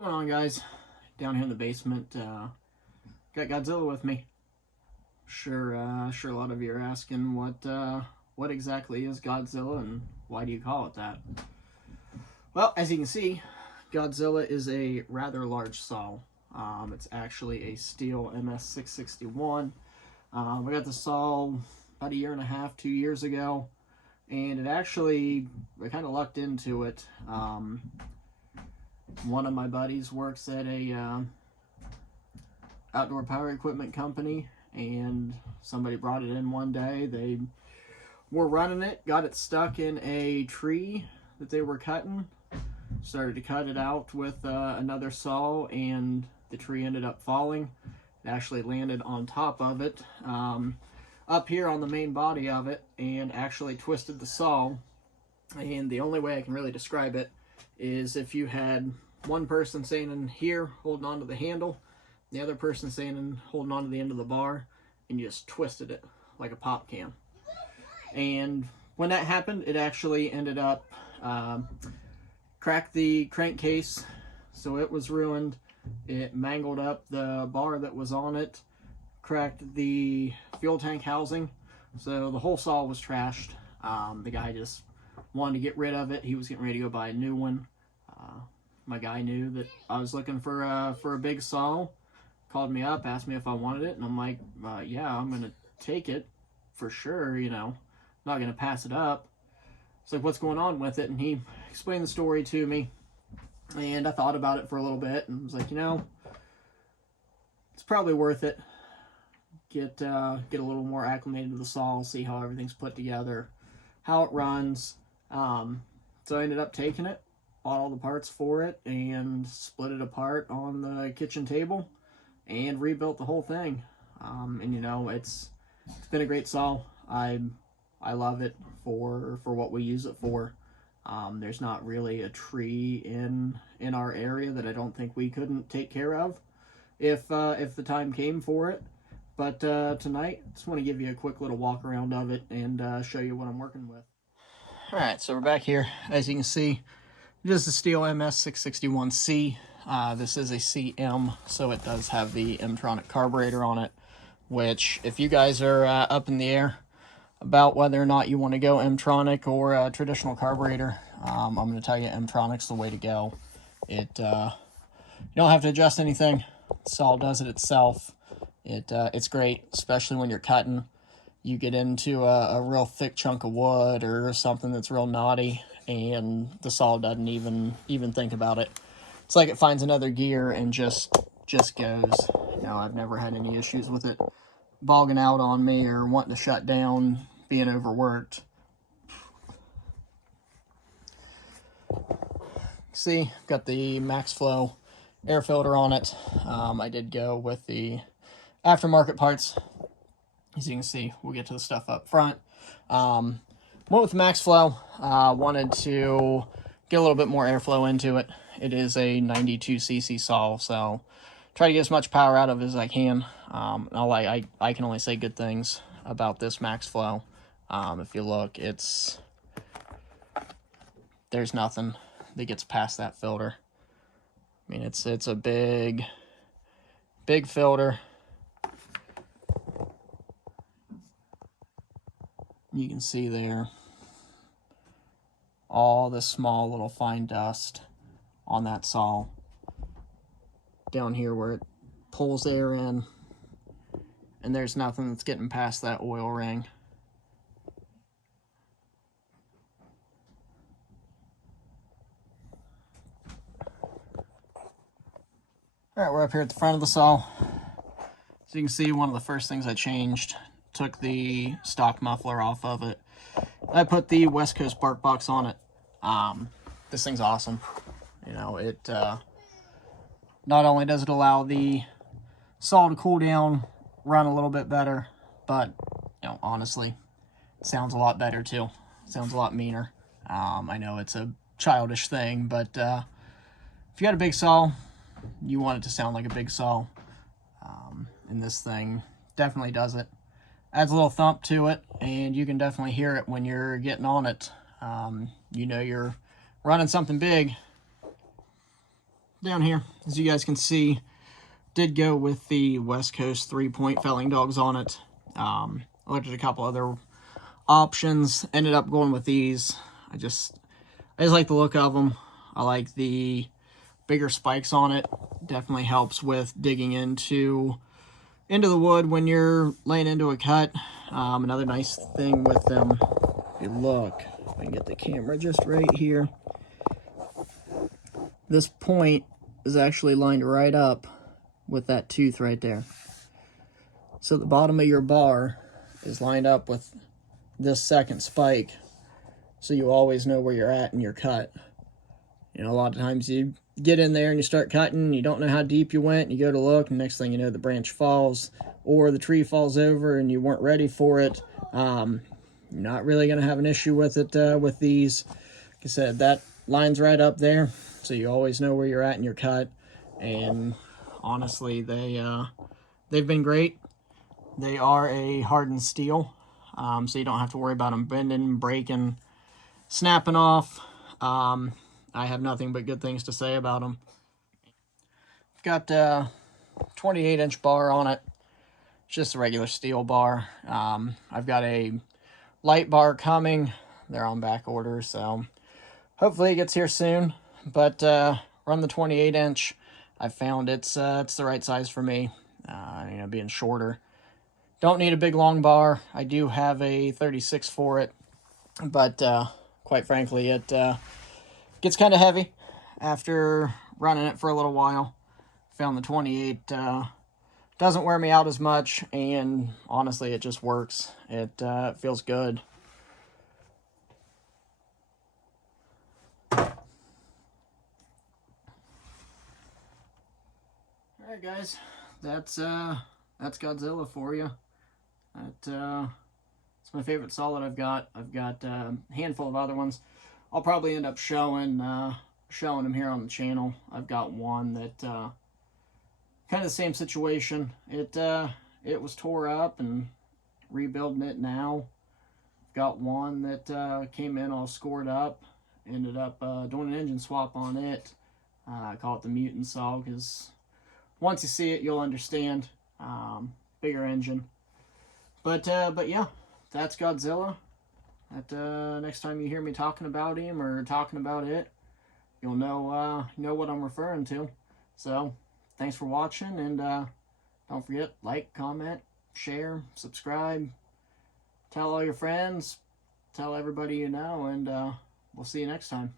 What's going on, guys? Down here in the basement, got Godzilla with me. Sure, a lot of you are asking what exactly is Godzilla and why do you call it that? Well, as you can see, Godzilla is a rather large saw. It's actually a Stihl MS661. We got the saw about a year and a half, 2 years ago, and I kind of lucked into it. One of my buddies works at a outdoor power equipment company, and somebody brought it in one day. They were running it, got it stuck in a tree that they were cutting, started to cut it out with another saw, and the tree ended up falling. It actually landed on top of it, up here on the main body of it, and actually twisted the saw. And the only way I can really describe it is if you had one person standing here holding onto the handle, the other person standing holding onto the end of the bar, and you just twisted it like a pop can. And when that happened, it actually ended up cracked the crankcase, so it was ruined. It mangled up the bar that was on it, cracked the fuel tank housing, so the whole saw was trashed. The guy just wanted to get rid of it. He was getting ready to go buy a new one. My guy knew that I was looking for a big saw, called me up, asked me if I wanted it, and I'm like, yeah, I'm gonna take it for sure. Not gonna pass it up. It's like, what's going on with it? And he explained the story to me, and I thought about it for a little bit, and was like, it's probably worth it. Get a little more acclimated to the saw, see how everything's put together, how it runs. So I ended up taking it, bought all the parts for it, and split it apart on the kitchen table and rebuilt the whole thing. And it's been a great saw. I love it for what we use it for. There's not really a tree in our area that I don't think we couldn't take care of if the time came for it. But tonight, just want to give you a quick little walk around of it and show you what I'm working with. All right, so we're back here. As you can see, this is the Stihl MS661C. This is a CM, so it does have the Mtronic carburetor on it, which if you guys are up in the air about whether or not you want to go Mtronic or a traditional carburetor, I'm going to tell you Mtronic's the way to go. You don't have to adjust anything. The saw does it itself. It's great, especially when you're cutting. You get into a real thick chunk of wood or something that's real knotty, and the saw doesn't even think about it. It's like it finds another gear and just goes. I've never had any issues with it bogging out on me or wanting to shut down, being overworked. See, got the MaxxFlow air filter on it. I did go with the aftermarket parts. As you can see, we'll get to the stuff up front. Went with MaxxFlow. Wanted to get a little bit more airflow into it. It is a 92cc saw, so try to get as much power out of it as I can. I can only say good things about this MaxxFlow. If you look, there's nothing that gets past that filter. I mean, it's a big filter. You can see there all the small little fine dust on that saw. Down here where it pulls air in, and there's nothing that's getting past that oil ring. All right, we're up here at the front of the saw. So you can see one of the first things I changed, took the stock muffler off of it. I put the West Coast Bark Box on it. This thing's awesome. It not only does it allow the saw to cool down, run a little bit better, but honestly, it sounds a lot better too. It sounds a lot meaner. I know it's a childish thing, but if you got a big saw, you want it to sound like a big saw. And this thing definitely does it. Adds a little thump to it, and you can definitely hear it when you're getting on it. You're running something big. down here, as you guys can see, did go with the West Coast 3-point felling dogs on it. I looked at a couple other options, ended up going with these. I just like the look of them. I like the bigger spikes on it. Definitely helps with digging into the wood when you're laying into a cut. Another nice thing with them, if you look, if I can get the camera just right here, this point is actually lined right up with that tooth right there. So the bottom of your bar is lined up with this second spike, so you always know where you're at in your cut. You know, a lot of times you get in there and you start cutting, you don't know how deep you went, and you go to look, and next thing you know, the branch falls, or the tree falls over and you weren't ready for it. You're not really going to have an issue with it with these. Like I said, that line's right up there, so you always know where you're at in your cut. And honestly, they've been great. They are a hardened steel, so you don't have to worry about them bending, breaking, snapping off. I have nothing but good things to say about them. Got a 28-inch bar on it. It's just a regular steel bar. I've got a light bar coming. They're on back order, so hopefully it gets here soon. But run the 28-inch. I found it's the right size for me. You know, being shorter. Don't need a big long bar. I do have a 36 for it, but quite frankly, it gets kind of heavy after running it for a little while. Found the 28 doesn't wear me out as much, and honestly, it just works. It feels good. All right, guys, that's Godzilla for you. It's my favorite saw that I've got. I've got a handful of other ones. I'll probably end up showing them here on the channel. I've got one that kind of the same situation. It was tore up and rebuilding it now. Got one that came in all scored up. Ended up doing an engine swap on it. I call it the mutant saw because once you see it, you'll understand. Bigger engine. But yeah, that's Godzilla. Next time you hear me talking about him or talking about it, you'll know what I'm referring to. So, thanks for watching, and don't forget, like, comment, share, subscribe, tell all your friends, tell everybody you know, and we'll see you next time.